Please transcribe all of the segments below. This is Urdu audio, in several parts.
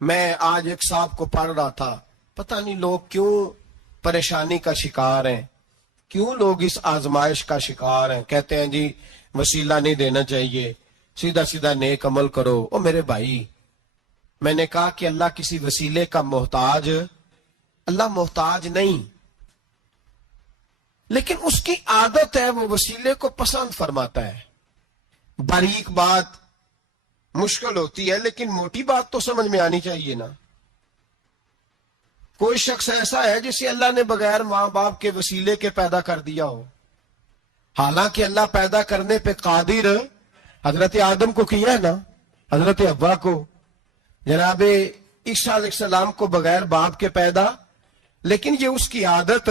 میں آج ایک صاحب کو پڑھ رہا تھا، پتہ نہیں لوگ کیوں پریشانی کا شکار ہیں، کیوں لوگ اس آزمائش کا شکار ہیں، کہتے ہیں جی وسیلہ نہیں دینا چاہیے، سیدھا سیدھا نیک عمل کرو۔ او میرے بھائی، میں نے کہا کہ اللہ کسی وسیلے کا محتاج، اللہ محتاج نہیں، لیکن اس کی عادت ہے وہ وسیلے کو پسند فرماتا ہے۔ باریک بات مشکل ہوتی ہے لیکن موٹی بات تو سمجھ میں آنی چاہیے نا۔ کوئی شخص ایسا ہے جسے اللہ نے بغیر ماں باپ کے وسیلے کے پیدا کر دیا ہو، حالانکہ اللہ پیدا کرنے پہ قادر حضرت آدم کو کیا ہے نا، حضرت حوا کو، جناب عیسیٰ علیہ السلام کو بغیر باپ کے پیدا، لیکن یہ اس کی عادت،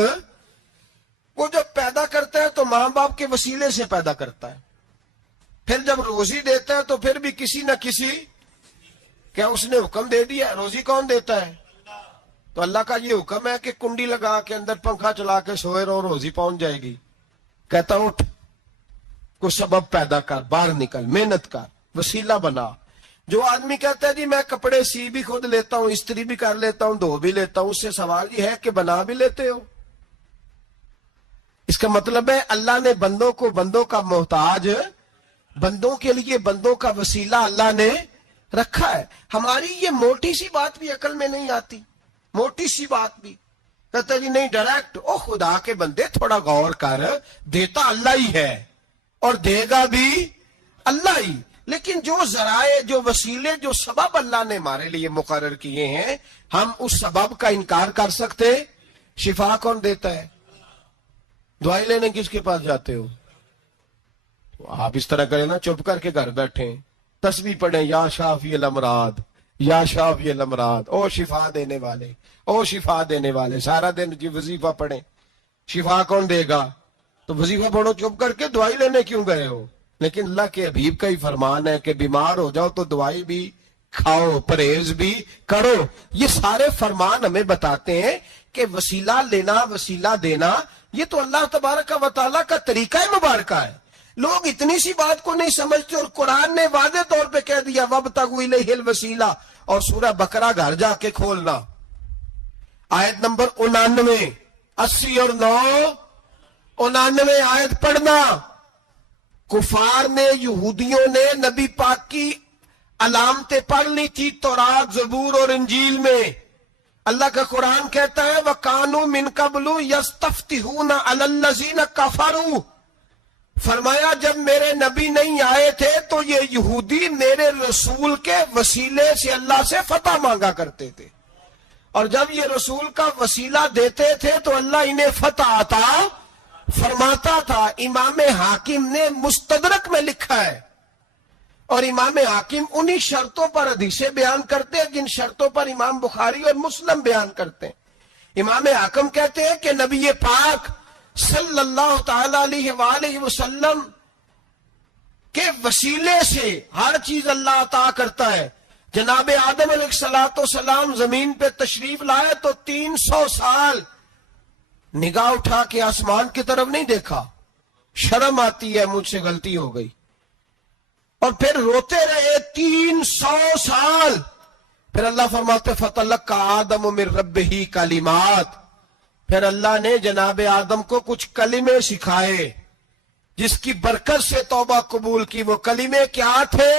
وہ جب پیدا کرتا ہے تو ماں باپ کے وسیلے سے پیدا کرتا ہے، پھر جب روزی دیتا ہے تو پھر بھی کسی نہ کسی، کیا اس نے حکم دے دیا؟ روزی کون دیتا ہے؟ تو اللہ کا یہ حکم ہے کہ کنڈی لگا کے اندر پنکھا چلا کے سوئے رہو، روزی پہنچ جائے گی۔ کہتا اٹھ، کوئی سبب پیدا کر، باہر نکل، محنت کر، وسیلہ بنا۔ جو آدمی کہتا ہے جی میں کپڑے سی بھی خود لیتا ہوں، استری بھی کر لیتا ہوں، دھو بھی لیتا ہوں، اس سے سوال یہ ہے کہ بنا بھی لیتے ہو؟ اس کا مطلب ہے اللہ نے بندوں کو بندوں کا محتاج، بندوں کے لیے بندوں کا وسیلہ اللہ نے رکھا ہے۔ ہماری یہ موٹی سی بات بھی عقل میں نہیں آتی، موٹی سی بات بھی کہتا جی نہیں ڈائریکٹ۔ او خدا کے بندے تھوڑا غور کر، دیتا اللہ ہی ہے اور دے گا بھی اللہ ہی، لیکن جو ذرائع، جو وسیلے، جو سبب اللہ نے ہمارے لیے مقرر کیے ہیں، ہم اس سبب کا انکار کر سکتے؟ شفا کون دیتا ہے؟ دعائی لینے کس کے پاس جاتے ہو؟ آپ اس طرح کریں نا، چپ کر کے گھر بیٹھیں، تسبیح پڑھیں، یا شافی الامراض، یا شافی الامراض، او شفا دینے والے، او شفا دینے والے، سارا دن جی وظیفہ پڑھیں۔ شفا کون دے گا؟ تو وظیفہ پڑھو چپ کر کے، دوائی لینے کیوں گئے ہو؟ لیکن اللہ کے حبیب کا ہی فرمان ہے کہ بیمار ہو جاؤ تو دوائی بھی کھاؤ، پرہیز بھی کرو۔ یہ سارے فرمان ہمیں بتاتے ہیں کہ وسیلہ لینا، وسیلہ دینا، یہ تو اللہ تبارک و تعالیٰ کا طریقہ مبارکہ ہے۔ لوگ اتنی سی بات کو نہیں سمجھتے، اور قرآن نے واضح طور پہ کہہ دیا وَابْتَغُوا إِلَيْهِ الْوَسِيلَةَ، اور سورہ بقرہ گھر جا کے کھولنا، آیت نمبر 99، 80 اور 9، 99 آیت پڑھنا۔ کفار نے، یہودیوں نے نبی پاک کی علامتیں پڑھ لی تھی تورات، زبور اور انجیل میں۔ اللہ کا قرآن کہتا ہے وَكَانُوا مِن قَبْلُ يَسْتَفْتِحُونَ عَلَى الَّذِينَ كَفَرُوا، فرمایا جب میرے نبی نہیں آئے تھے تو یہ یہودی میرے رسول کے وسیلے سے اللہ سے فتح مانگا کرتے تھے، اور جب یہ رسول کا وسیلہ دیتے تھے تو اللہ انہیں فتح عطا فرماتا تھا۔ امام حاکم نے مستدرک میں لکھا ہے، اور امام حاکم انہی شرطوں پر حدیثیں بیان کرتے ہیں جن شرطوں پر امام بخاری اور مسلم بیان کرتے ہیں۔ امام حاکم کہتے ہیں کہ نبی پاک صلی اللہ تعالی علیہ وآلہ وسلم کے وسیلے سے ہر چیز اللہ عطا کرتا ہے۔ جناب آدم علیہ السلام زمین پہ تشریف لائے تو 300 سال نگاہ اٹھا کے آسمان کی طرف نہیں دیکھا، شرم آتی ہے مجھ سے غلطی ہو گئی، اور پھر روتے رہے 300 سال۔ پھر اللہ فرماتے فَتَلَقَّىٰ آدَمُ مِن رَبِّهِ کلمات، پھر اللہ نے جناب آدم کو کچھ کلمے سکھائے جس کی برکت سے توبہ قبول کی۔ وہ کلمے کیا تھے؟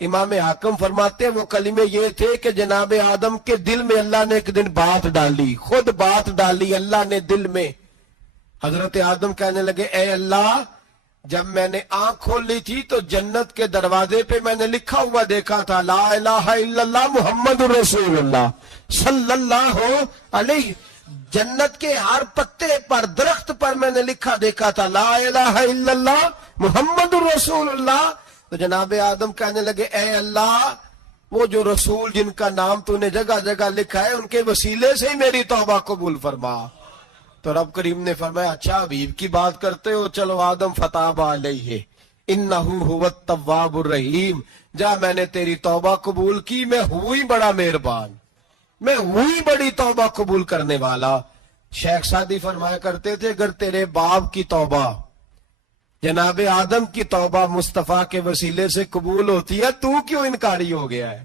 امام حاکم فرماتے ہیں وہ کلمے یہ تھے کہ جناب آدم کے دل میں اللہ نے ایک دن بات ڈالی، خود بات ڈالی اللہ نے دل میں۔ حضرت آدم کہنے لگے اے اللہ، جب میں نے آنکھ کھول لی تھی تو جنت کے دروازے پہ میں نے لکھا ہوا دیکھا تھا لا الہ الا اللہ محمد رسول اللہ صلی اللہ علیہ، جنت کے ہر پتے پر، درخت پر میں نے لکھا دیکھا تھا لا الہ الا اللہ محمد رسول اللہ۔ تو جناب آدم کہنے لگے اے اللہ، وہ جو رسول جن کا نام تو نے جگہ جگہ لکھا ہے ان کے وسیلے سے ہی میری توبہ قبول فرما۔ تو رب کریم نے فرمایا اچھا حبیب کی بات کرتے ہو، چلو آدم فتاب علیہ انہ هو التواب الرحیم، جا میں نے تیری توبہ قبول کی، میں ہوئی بڑا مہربان، میں ہوئی بڑی توبہ قبول کرنے والا۔ شیخ سعدی فرمایا کرتے تھے اگر تیرے باپ کی توبہ، جناب آدم کی توبہ مصطفیٰ کے وسیلے سے قبول ہوتی ہے، تو کیوں انکاری ہو گیا ہے؟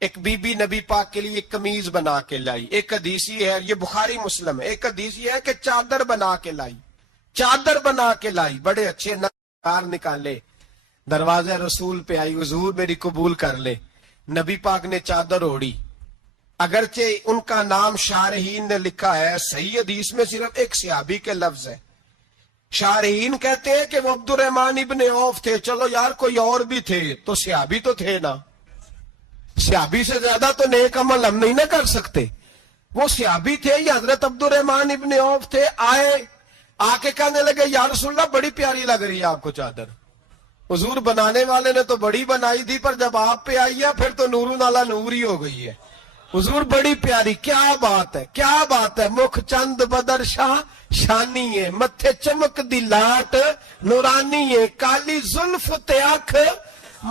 ایک بی بی نبی پاک کے لیے ایک قمیض بنا کے لائی. ایک حدیث یہ ہے، یہ بخاری مسلم ہے، ایک حدیث یہ ہے کہ چادر بنا کے لائی، چادر بنا کے لائی، بڑے اچھے نقار نکالے، دروازے رسول پہ آئی، حضور میری قبول کر لے. نبی پاک نے چادر اوڑی، اگرچہ ان کا نام شارحین نے لکھا ہے، صحیح حدیث میں صرف ایک صحابی کے لفظ ہے. شارحین کہتے ہیں کہ وہ عبد الرحمن ابن عوف تھے. چلو یار کوئی اور بھی تھے تو صحابی تو تھے نا، صحابی سے زیادہ تو نیک عمل ہم نہیں نہ کر سکتے. وہ صحابی تھے، یہ حضرت عبد الرحمن ابن عوف تھے. آئے، آ کے کہنے لگے یا رسول اللہ بڑی پیاری لگ رہی ہے آپ کو چادر. حضور بنانے والے نے تو بڑی بنائی تھی، پر جب آپ پہ آئی ہے پھر تو نورن علی نور ہی ہو گئی ہے. حضور بڑی پیاری، کیا بات ہے، کیا بات ہے. مکھ چند بدر شاہ شانی ہے، متھے چمک دی لاٹ نورانی ہے، کالی زلف تے اکھ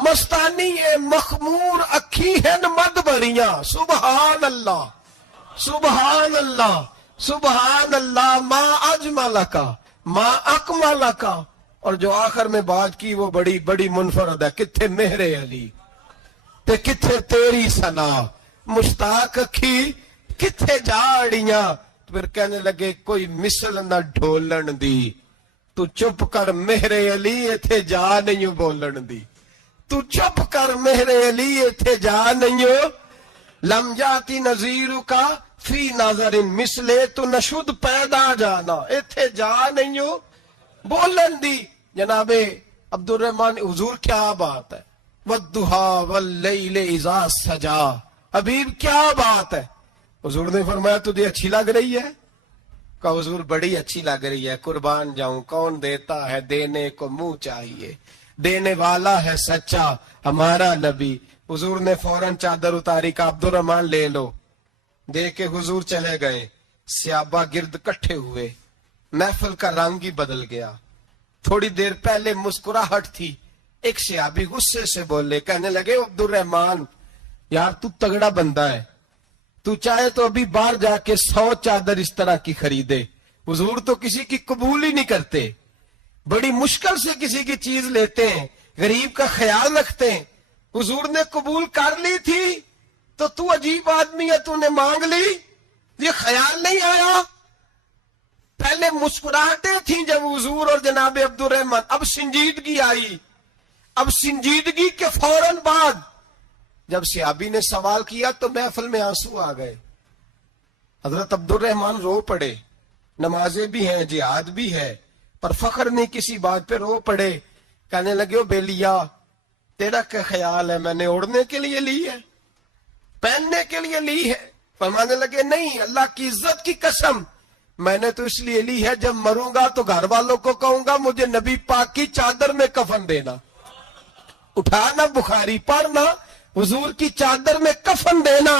مستانی ہے، مخمور اکھی ہیں مد بریاں. سبحان اللہ، سبحان اللہ، سبحان اللہ. ما اجمل کا، ما اکمل کا. اور جو آخر میں بات کی وہ بڑی بڑی منفرد ہے. کتھے مہر علی تے کتھے تیری ثنا، مشتاق اکھی کتھے جاڑیاں. پھر کہنے لگے کوئی مثل نہ ڈھولن دی، تو چپ کر مہر علی ایتھے جا نہیں بولن دی. تو چپ کر مہر علی ایتھے جا نہیں. لم جاتی نظیر کا فی نظر مثلے، تو نشد پیدا جانا ایتھے جا نہیں بولن دی. جناب عبد الرحمن، حضور کیا بات ہے. والضحیٰ واللیل اذا سجا، حبیب کیا بات ہے. حضور نے فرمایا تجھے اچھی لگ رہی ہے؟ کہا حضور بڑی اچھی لگ رہی ہے، قربان جاؤں. کون دیتا ہے دینے کو منہ چاہیے، دینے والا ہے سچا ہمارا نبی. حضور نے فوراً چادر اتاری، کا عبد الرحمن لے لو. دے کے حضور چلے گئے. صحابہ گرد کٹھے ہوئے، محفل کا رنگ ہی بدل گیا. تھوڑی دیر پہلے مسکراہٹ تھی. ایک صحابی غصے سے بولے، کہنے لگے عبد الرحمن یار تو تگڑا بندہ ہے، تو چاہے تو ابھی باہر جا کے 100 چادر اس طرح کی خریدے. حضور تو کسی کی قبول ہی نہیں کرتے، بڑی مشکل سے کسی کی چیز لیتے ہیں، غریب کا خیال رکھتے ہیں. حضور نے قبول کر لی تھی تو عجیب آدمی ہے، تو نے مانگ لی، یہ خیال نہیں آیا. پہلے مسکراہٹیں تھیں جب حضور اور جناب عبد الرحمن، اب سنجیدگی آئی. اب سنجیدگی کے فوراً بعد جب صحابی نے سوال کیا تو محفل میں آنسو آ گئے. حضرت عبد الرحمن رو پڑے. نمازیں بھی ہیں، جہاد بھی ہے، پر فخر نہیں کسی بات پہ، رو پڑے. کہنے لگے او بیلیا تیرا کیا خیال ہے، میں نے اوڑھنے کے لیے لی ہے، پہننے کے لیے لی ہے؟ فرمانے لگے نہیں، اللہ کی عزت کی قسم میں نے تو اس لیے لی ہے جب مروں گا تو گھر والوں کو کہوں گا مجھے نبی پاک کی چادر میں کفن دینا. اٹھانا بخاری، پڑھنا حضور کی چادر میں کفن دینا.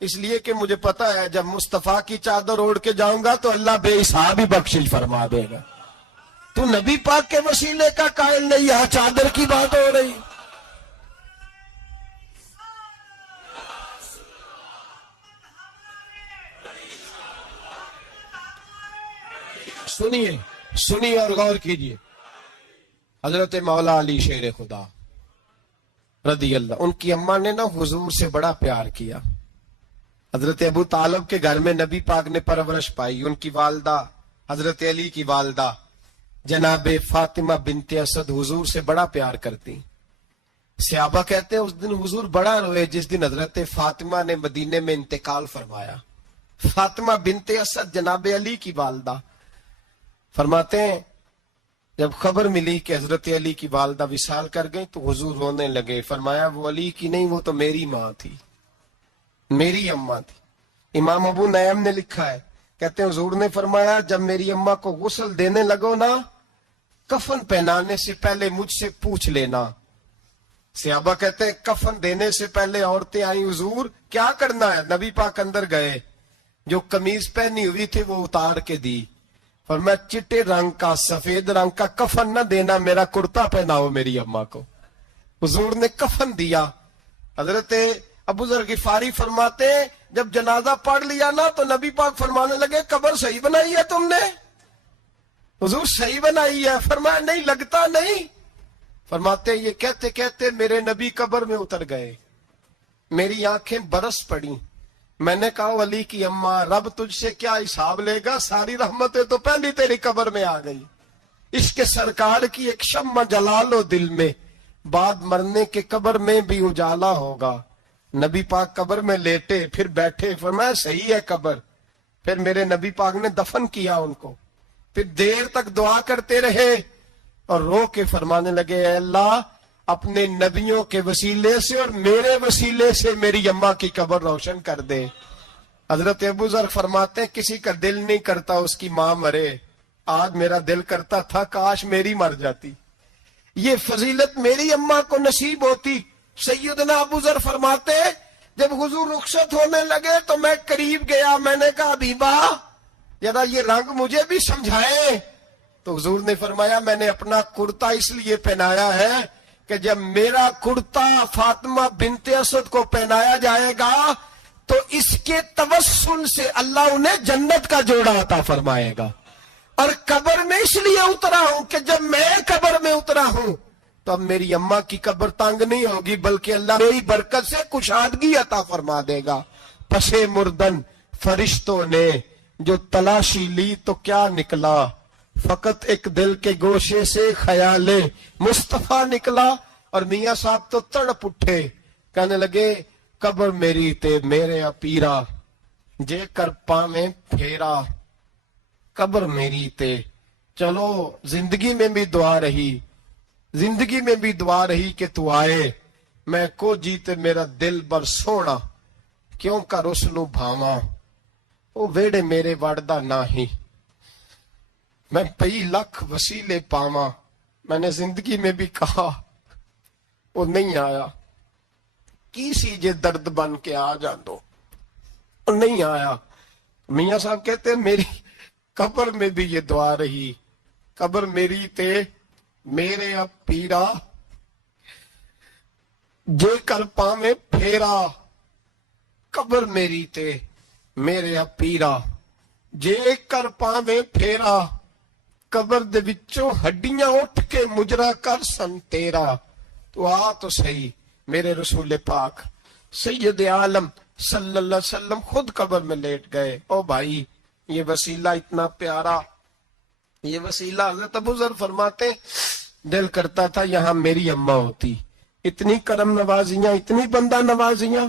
اس لیے کہ مجھے پتا ہے جب مصطفیٰ کی چادر اوڑھ کے جاؤں گا تو اللہ بے حساب ہی بخشش فرما دے گا. تو نبی پاک کے وسیلے کا قائل نہیں، یہاں چادر کی بات ہو رہی. سنیے سنیے اور غور کیجئے. حضرت مولا علی شیر خدا رضی اللہ، ان کی اماں نے نا حضور سے بڑا پیار کیا. حضرت ابو طالب کے گھر میں نبی پاک نے پرورش پائی. ان کی والدہ حضرت علی کی والدہ جناب فاطمہ بنت اسد حضور سے بڑا پیار کرتی. صحابہ کہتے ہیں اس دن حضور بڑا روئے جس دن حضرت فاطمہ نے مدینے میں انتقال فرمایا. فاطمہ بنت اسد جناب علی کی والدہ فرماتے ہیں جب خبر ملی کہ حضرت علی کی والدہ وصال کر گئی تو حضور رونے لگے. فرمایا وہ علی کی نہیں، وہ تو میری ماں تھی، میری اماں تھی. امام ابو نعیم نے لکھا ہے، کہتے ہیں حضور نے فرمایا جب میری اماں کو غسل دینے لگو نا، کفن پہنانے سے پہلے مجھ سے پوچھ لینا. صحابہ کہتے ہیں کفن دینے سے پہلے عورتیں آئیں، حضور کیا کرنا ہے؟ نبی پاک اندر گئے، جو قمیض پہنی ہوئی تھی وہ اتار کے دی. فرمایا چٹے رنگ کا سفید رنگ کا کفن نہ دینا، میرا کرتا پہناؤ میری اماں کو. حضور نے کفن دیا. حضرت ابو ذر غفاری فرماتے ہیں جب جنازہ پڑھ لیا نا تو نبی پاک فرمانے لگے قبر صحیح بنائی ہے تم نے؟ حضور صحیح بنائی ہے. فرمایا نہیں لگتا نہیں. فرماتے ہیں یہ کہتے کہتے میرے نبی قبر میں اتر گئے. میری آنکھیں برس پڑی. میں نے کہا ولی کی اماں رب تجھ سے کیا حساب لے گا, ساری رحمتیں تو پہلی تیری قبر میں آ گئی. اس کے سرکار کی ایک شمع جلا لو دل میں, بعد مرنے کے قبر میں بھی اجالا ہوگا. نبی پاک قبر میں لیٹے, پھر بیٹھے, فرمایا صحیح ہے قبر. پھر میرے نبی پاک نے دفن کیا ان کو. پھر دیر تک دعا کرتے رہے اور رو کے فرمانے لگے, اے اللہ اپنے نبیوں کے وسیلے سے اور میرے وسیلے سے میری اماں کی قبر روشن کر دے. حضرت ابو ذر فرماتے ہیں کسی کا دل نہیں کرتا اس کی ماں مرے, آج میرا دل کرتا تھا کاش میری مر جاتی, یہ فضیلت میری اماں کو نصیب ہوتی. سیدنا ابو ذر فرماتے جب حضور رخصت ہونے لگے تو میں قریب گیا, میں نے کہا حبیبہ ذرا یہ رنگ مجھے بھی سمجھائے. تو حضور نے فرمایا میں نے اپنا کرتا اس لیے پہنایا ہے کہ جب میرا کرتا فاطمہ بنت اسد کو پہنایا جائے گا تو اس کے توسل سے اللہ انہیں جنت کا جوڑا عطا فرمائے گا. اور قبر میں اس لیے اترا ہوں کہ جب میں قبر میں اترا ہوں تو اب میری اماں کی قبر تنگ نہیں ہوگی, بلکہ اللہ میری برکت سے کشادگی عطا فرما دے گا. پسے مردن فرشتوں نے جو تلاشی لی تو کیا نکلا, فقط ایک دل کے گوشے سے خیال مصطفیٰ نکلا. اور میاں صاحب تو تڑپ اٹھے, کہنے لگے قبر میری تے میرے پیرا جے کر پاویں پھیرا. قبر میری تے چلو زندگی میں بھی دعا رہی, زندگی میں بھی دعا رہی کہ تو آئے. میں کو جیتے میرا دل بر سونا کیوں کر اس نو بھاواں, او ویڑے میرے وڑدا ناہی میں پئی لکھ وسیلے پاواں. میں نے زندگی میں بھی کہا وہ نہیں آیا, کی سی جے درد بن کے آ جان دو, وہ نہیں آیا. میاں صاحب کہتے ہیں میری قبر میں بھی یہ دعا رہی, قبر میری تے میرے اب پیرا جے کر پاویں پھیرا. قبر میری تے میرے اب پیرا جے کر پاویں پھیرا. قبر دے وچوں ہڈیاں اٹھ کے مجرا کر سن تیرا. تو آ تو صحیح میرے رسول پاک سید عالم صلی اللہ علیہ وسلم خود قبر میں لیٹ گئے. او بھائی یہ وسیلہ اتنا پیارا, یہ وسیلہ حضرت ابو ذر فرماتے دل کرتا تھا یہاں میری اماں ہوتی. اتنی کرم نوازیاں, اتنی بندہ نوازیاں,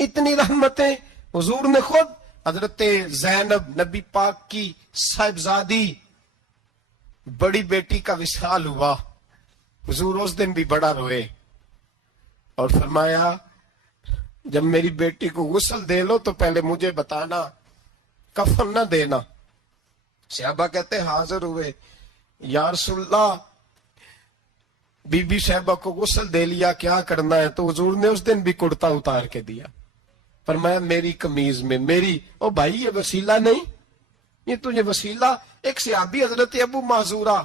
اتنی رحمتیں. حضور نے خود حضرت زینب نبی پاک کی صاحبزادی بڑی بیٹی کا وصال ہوا, حضور اس دن بھی بڑا روئے اور فرمایا جب میری بیٹی کو غسل دے لو تو پہلے مجھے بتانا, کفن نہ دینا. صحابہ کہتے حاضر ہوئے, یا رسول اللہ بی بی صاحبہ کو غسل دے لیا کیا کرنا ہے؟ تو حضور نے اس دن بھی کرتا اتار کے دیا, فرمایا میری قمیض میں میری. او بھائی یہ وسیلہ نہیں, یہ تجھے وسیلہ. ایک صحابی حضرت ابو معذورہ,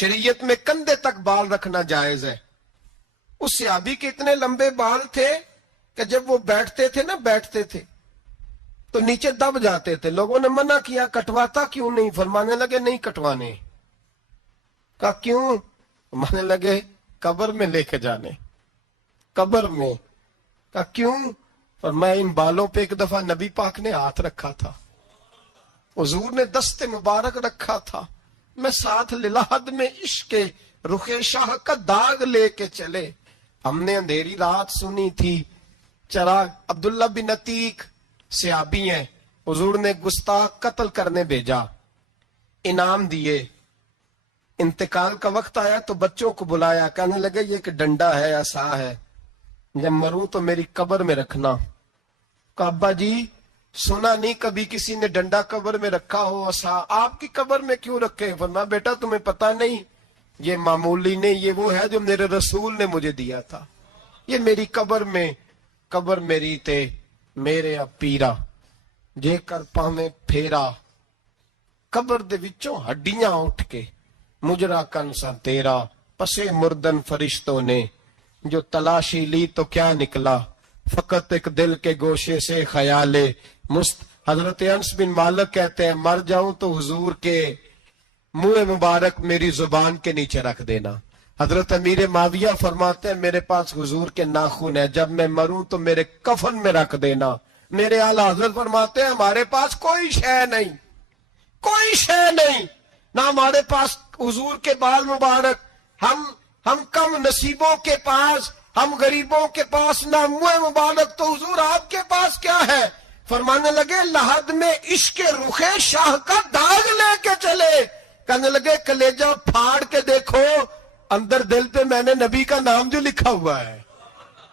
شریعت میں کندھے تک بال رکھنا جائز ہے. اس صحابی کے اتنے لمبے بال تھے کہ جب وہ بیٹھتے تھے تو نیچے دب جاتے تھے. لوگوں نے منع کیا کٹواتا کیوں نہیں؟ فرمانے لگے نہیں کٹوانے. کہا کیوں؟ فرمانے لگے قبر میں لے کے جانے, قبر میں. کہا کیوں؟ فرمایا ان بالوں پہ ایک دفعہ نبی پاک نے ہاتھ رکھا تھا, حضور نے دست مبارک رکھا تھا, میں ساتھ للہد میں عشق رخ شاہ کا داغ لے کے چلے. ہم نے اندھیری رات سنی تھی چراغ. عبداللہ بن عتیق صحابی ہیں, حضور نے گستاخ قتل کرنے بھیجا, انعام دیے. انتقال کا وقت آیا تو بچوں کو بلایا, کہنے لگے یہ کہ ڈنڈا ہے عصا ہے, جب مروں تو میری قبر میں رکھنا. کہا ابا جی سنا نہیں کبھی کسی نے ڈنڈا قبر میں رکھا ہو, عصا آپ کی قبر میں کیوں رکھے؟ فرمایا بیٹا تمہیں پتا نہیں, یہ معمولی نہیں, یہ وہ ہے جو میرے رسول نے مجھے دیا تھا. یہ میری قبر میں, قبر میری تے میرے پیرا جے کر پاویں پھیرا. قبر دے وچوں ہڈیاں اٹھ کے مجرا کن سا تیرا. پسے مردن فرشتوں نے جو تلاشی لی تو کیا نکلا, فقط ایک دل کے گوشے سے خیال حضرت انس بن مالک کہتے ہیں مر جاؤں تو حضور کے منہ مبارک میری زبان کے نیچے رکھ دینا. حضرت امیر معاویہ فرماتے ہیں میرے پاس حضور کے ناخن ہے، جب میں مروں تو میرے کفن میں رکھ دینا۔ میرے اعلیٰ حضرت فرماتے ہیں ہمارے پاس کوئی شے نہیں، کوئی شے نہیں، نہ ہمارے پاس حضور کے بال مبارک، ہم کم نصیبوں کے پاس، ہم غریبوں کے پاس نہ منہ مبارک، تو حضور آپ کے پاس کیا ہے؟ فرمانے لگے لحد میں عشق رخ شاہ کا داغ لے کے چلے۔ کہنے لگے کلیجہ پھاڑ کے دیکھو، اندر دل پہ میں نے نبی کا نام جو لکھا ہوا ہے۔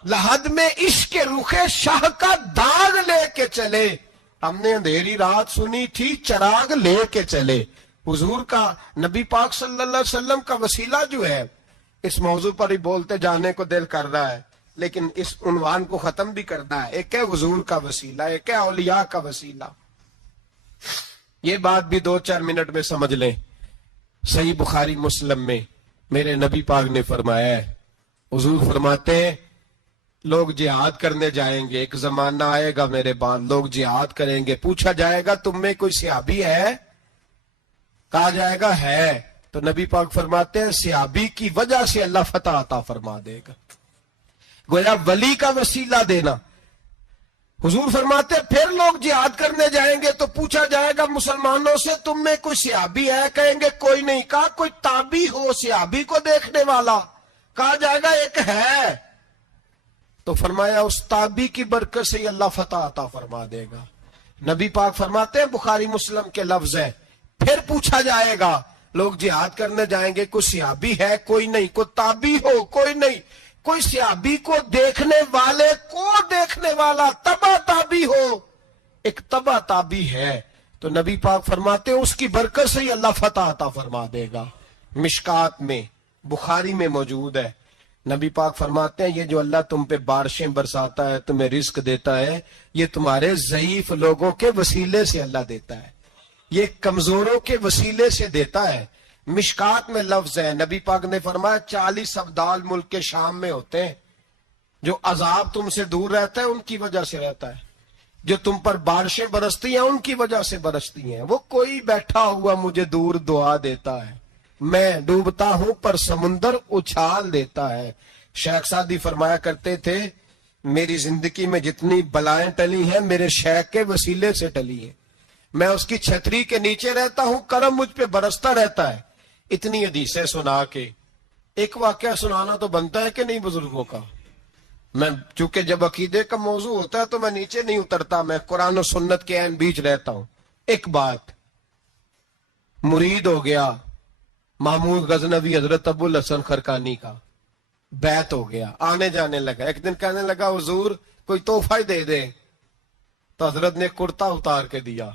لحد میں عشق رخ شاہ کا داغ لے کے چلے، ہم نے اندھیری رات سنی تھی چراغ لے کے چلے۔ حضور کا، نبی پاک صلی اللہ علیہ وسلم کا وسیلہ جو ہے، اس موضوع پر ہی بولتے جانے کو دل کر رہا ہے، لیکن اس عنوان کو ختم بھی کرنا ہے۔ ایک ہے حضور کا وسیلہ، ایک ہے اولیاء کا وسیلہ۔ یہ بات بھی 2-4 منٹ میں سمجھ لیں۔ صحیح بخاری مسلم میں میرے نبی پاک نے فرمایا ہے، حضور فرماتے ہیں لوگ جہاد کرنے جائیں گے، ایک زمانہ آئے گا میرے بعد لوگ جہاد کریں گے، پوچھا جائے گا تم میں کوئی صحابی ہے؟ کہا جائے گا ہے، تو نبی پاک فرماتے ہیں صحابی کی وجہ سے اللہ فتح عطا فرما دے گا۔ گویا ولی کا وسیلہ دینا۔ حضور فرماتے ہیں پھر لوگ جہاد کرنے جائیں گے تو پوچھا جائے گا مسلمانوں سے تم میں کوئی صحابی ہے؟ کہیں گے کوئی نہیں۔ کہا کوئی تابعی ہو صحابی کو دیکھنے والا؟ کہا جائے گا ایک ہے۔ تو فرمایا اس تابعی کی برکت سے ہی اللہ فتح عطا فرما دے گا۔ نبی پاک فرماتے ہیں بخاری مسلم کے لفظ ہے، پھر پوچھا جائے گا لوگ جہاد کرنے جائیں گے کوئی صحابی ہے؟ کوئی نہیں۔ کوئی تابعی ہو؟ کوئی نہیں۔ کوئی صحابی کو دیکھنے والے کو دیکھنے والا تبع تابعی ہو؟ ایک تبع تابعی ہے، تو نبی پاک فرماتے ہیں اس کی برکت سے ہی اللہ فتح عطا فرما دے گا۔ مشکات میں، بخاری میں موجود ہے، نبی پاک فرماتے ہیں یہ جو اللہ تم پہ بارشیں برساتا ہے، تمہیں رزق دیتا ہے، یہ تمہارے ضعیف لوگوں کے وسیلے سے اللہ دیتا ہے، یہ کمزوروں کے وسیلے سے دیتا ہے۔ مشکات میں لفظ ہے، نبی پاک نے فرمایا 40 ابدال ملک کے شام میں ہوتے ہیں، جو عذاب تم سے دور رہتا ہے ان کی وجہ سے رہتا ہے، جو تم پر بارشیں برستی ہیں ان کی وجہ سے برستی ہیں۔ وہ کوئی بیٹھا ہوا مجھے دور دعا دیتا ہے، میں ڈوبتا ہوں پر سمندر اچھال دیتا ہے۔ شیخ سعدی فرمایا کرتے تھے میری زندگی میں جتنی بلائیں ٹلی ہیں میرے شیخ کے وسیلے سے ٹلی ہیں، میں اس کی چھتری کے نیچے رہتا ہوں، کرم مجھ پہ برستا رہتا ہے۔ اتنی حدیثیں سنا کے ایک واقعہ سنانا تو بنتا ہے کہ نہیں بزرگوں کا؟ میں چونکہ جب عقیدے کا موضوع ہوتا ہے تو میں نیچے نہیں اترتا، میں قرآن و سنت کے عین بیچ رہتا ہوں۔ ایک بات، مرید ہو گیا محمود غزنوی حضرت ابو الحسن خرقانی کا، بیعت ہو گیا، آنے جانے لگا۔ ایک دن کہنے لگا حضور کوئی تحفہ ہی دے دے، تو حضرت نے کرتا اتار کے دیا،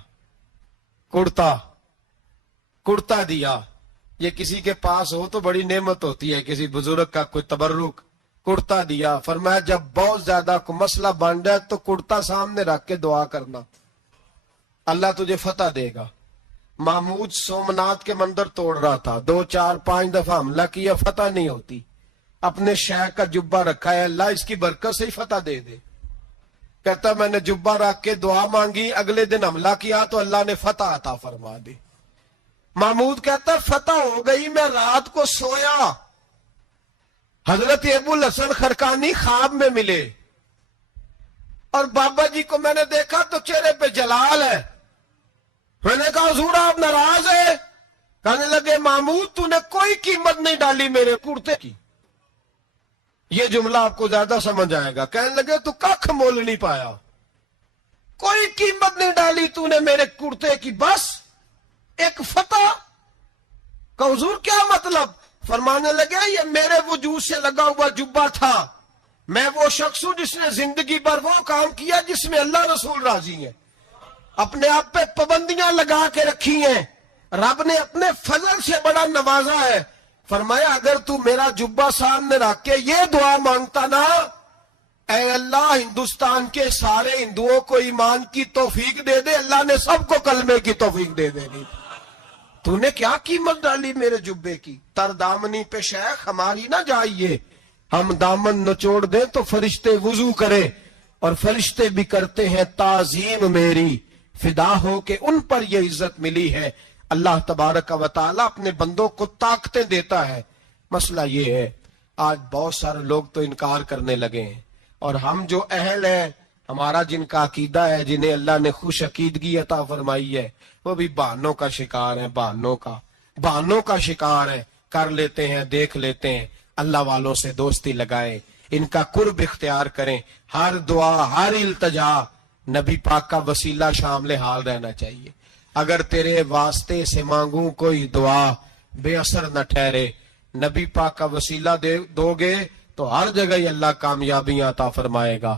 کرتا دیا۔ یہ کسی کے پاس ہو تو بڑی نعمت ہوتی ہے، کسی بزرگ کا کوئی تبرک، کرتا دیا۔ فرمایا جب بہت زیادہ کوئی مسئلہ بن جائے تو کرتا سامنے رکھ کے دعا کرنا، اللہ تجھے فتح دے گا۔ محمود سومنات کے مندر توڑ رہا تھا، 2 4 5 دفعہ حملہ کیا، فتح نہیں ہوتی۔ اپنے شیخ کا جبہ رکھا ہے، اللہ اس کی برکت سے ہی فتح دے دے۔ کہتا میں نے جبہ رکھ کے دعا مانگی، اگلے دن حملہ کیا تو اللہ نے فتح عطا فرما دی۔ محمود کہتا فتح ہو گئی، میں رات کو سویا، حضرت ابو الحسن خرقانی خواب میں ملے، اور بابا جی کو میں نے دیکھا تو چہرے پہ جلال ہے۔ میں نے کہا حضور آپ ناراض ہے؟ کہنے لگے محمود تو نے کوئی قیمت نہیں ڈالی میرے کرتے کی۔ یہ جملہ آپ کو زیادہ سمجھ آئے گا۔ کہنے لگے تو کخ مول نہیں پایا، کوئی قیمت نہیں ڈالی تو نے میرے کرتے کی، بس ایک فتح۔ کہ حضور کیا مطلب؟ فرمانے لگے یہ میرے وجود سے لگا ہوا جبہ تھا، میں وہ شخص ہوں جس نے زندگی بھر وہ کام کیا جس میں اللہ رسول راضی ہے، اپنے آپ پہ پابندیاں لگا کے رکھی ہیں، رب نے اپنے فضل سے بڑا نوازا ہے۔ فرمایا اگر تو میرا جبہ سامنے رکھ کے یہ دعا مانگتا نا، اے اللہ ہندوستان کے سارے ہندوؤں کو ایمان کی توفیق دے دے، اللہ نے سب کو کلمے کی توفیق دے دینی۔ تو نے کیا قیمت ڈالی میرے جبے کی؟ تر دامنی پہ شیخ ہماری نہ جائیے، ہم دامن نچوڑ دیں تو فرشتے وضو کرے، اور فرشتے بھی کرتے ہیں تعظیم میری، فدا ہو کہ ان پر یہ عزت ملی ہے۔ اللہ تبارک و تعالیٰ اپنے بندوں کو طاقتیں دیتا ہے، مسئلہ یہ ہے آج بہت سارے لوگ تو انکار کرنے لگے ہیں، اور ہم جو اہل ہیں، ہمارا جن کا عقیدہ ہے، جنہیں اللہ نے خوش عقیدگی عطا فرمائی ہے، وہ بھی بہانوں کا شکار ہے، بہانوں کا شکار ہے، کر لیتے ہیں، دیکھ لیتے ہیں۔ اللہ والوں سے دوستی لگائیں، ان کا قرب اختیار کریں، ہر دعا ہر التجا نبی پاک کا وسیلہ شامل حال رہنا چاہیے۔ اگر تیرے واسطے سے مانگوں کوئی دعا بے اثر نہ ٹھہرے، نبی پاک کا وسیلہ دو گے تو ہر جگہ ہی اللہ کامیابیاں عطا فرمائے گا۔